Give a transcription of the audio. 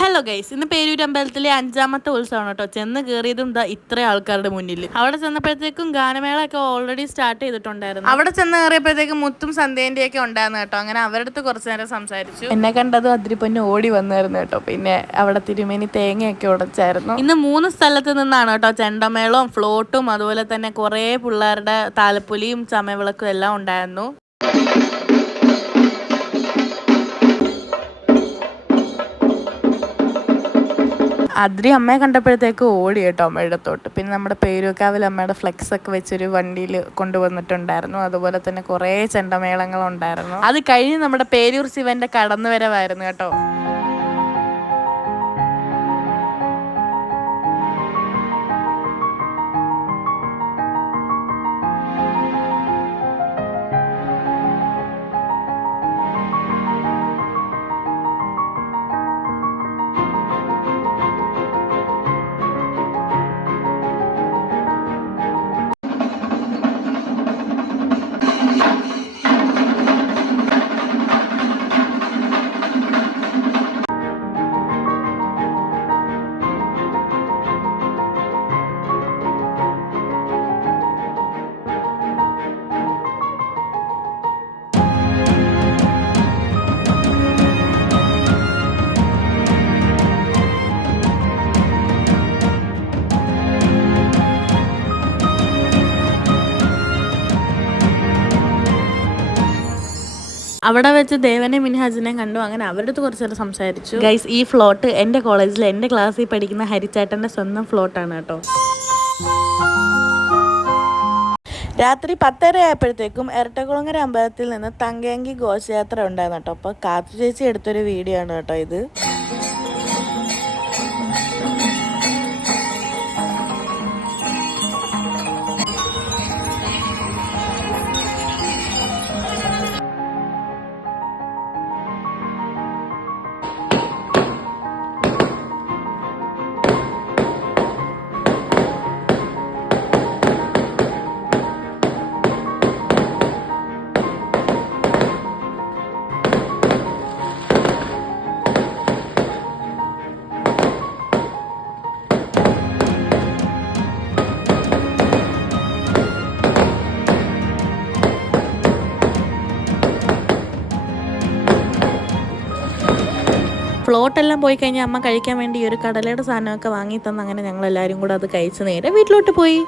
Hello guys, ഇന്ന് പേരൂർ അമ്പലത്തിലെ 5ാമത്തെ ഉത്സവമാണ് കേട്ടോ. ചെന്ന് കയറിയതും ഇത്ര ആൾക്കാരുടെ മുന്നിൽ. അവിടെ ചെന്നപ്പോഴത്തേക്കും ഗാനമേളയൊക്കെ ഓൾറെഡി സ്റ്റാർട്ട് ചെയ്തിട്ടുണ്ടായിരുന്നു. അവിടെ ചെന്ന് കയറിയപ്പോഴത്തേക്കും മുത്തും സന്ധ്യേന്റെ ഒക്കെ ഉണ്ടായിരുന്നു കേട്ടോ. അങ്ങനെ അവരുടെ അടുത്ത് കുറച്ച് നേരം സംസാരിച്ചു. എന്നെ കണ്ടതും അതിരിപ്പൊന്നെ ഓടി വന്നായിരുന്നു കേട്ടോ. പിന്നെ അവിടെ തിരുമേനി തേങ്ങയൊക്കെ ഉടച്ചായിരുന്നു. ഇന്ന് 3 സ്ഥലത്ത് നിന്നാണ് കേട്ടോ ചെണ്ടമേളവും ഫ്ലോട്ടും അതുപോലെ തന്നെ കുറേ പിള്ളേരുടെ താലപ്പൊലിയും ചമയവിളക്കും എല്ലാം ഉണ്ടായിരുന്നു. അതിരി അമ്മയെ കണ്ടപ്പോഴത്തേക്ക് ഓടി കേട്ടോ അമ്മയുടെ അടുത്തോട്ട്. പിന്നെ നമ്മുടെ പേരൂക്കാവിൽ അമ്മയുടെ ഫ്ലെക്സ് ഒക്കെ വെച്ചൊരു വണ്ടിയിൽ കൊണ്ടുവന്നിട്ടുണ്ടായിരുന്നു. അതുപോലെ തന്നെ കുറേ ചെണ്ടമേളങ്ങളുണ്ടായിരുന്നു. അത് കഴിഞ്ഞ് നമ്മുടെ പേരൂർ ശിവന്റെ കടന്നുവരവായിരുന്നു കേട്ടോ. അവിടെ വെച്ച് ദേവനെ മിൻഹാജിനെ കണ്ടു. അങ്ങനെ അവരുടെ അടുത്ത് കുറച്ച് നേരം സംസാരിച്ചു. ഗൈസ്, ഈ ഫ്ലോട്ട് എൻ്റെ കോളേജിൽ എൻ്റെ ക്ലാസ്സിൽ പഠിക്കുന്ന ഹരിച്ചേട്ടൻ്റെ സ്വന്തം ഫ്ലോട്ടാണ് കേട്ടോ. രാത്രി 10:30 ആയപ്പോഴത്തേക്കും ഇരട്ടക്കുളങ്ങര അമ്പലത്തിൽ നിന്ന് തങ്കയങ്കി ഘോഷയാത്ര ഉണ്ടായിരുന്നു കേട്ടോ. അപ്പോൾ കാത്തു ചേച്ചി എടുത്തൊരു വീഡിയോ ആണ് കേട്ടോ ഇത്. ഫ്ലോട്ടെല്ലാം പോയി കഴിഞ്ഞാൽ അമ്മ കഴിക്കാൻ വേണ്ടി ഒരു കടലയുടെ സാധനമൊക്കെ വാങ്ങി തന്ന് അങ്ങനെ ഞങ്ങളെല്ലാവരും കൂടെ അത് കഴിച്ച് നേരെ വീട്ടിലോട്ട് പോയി.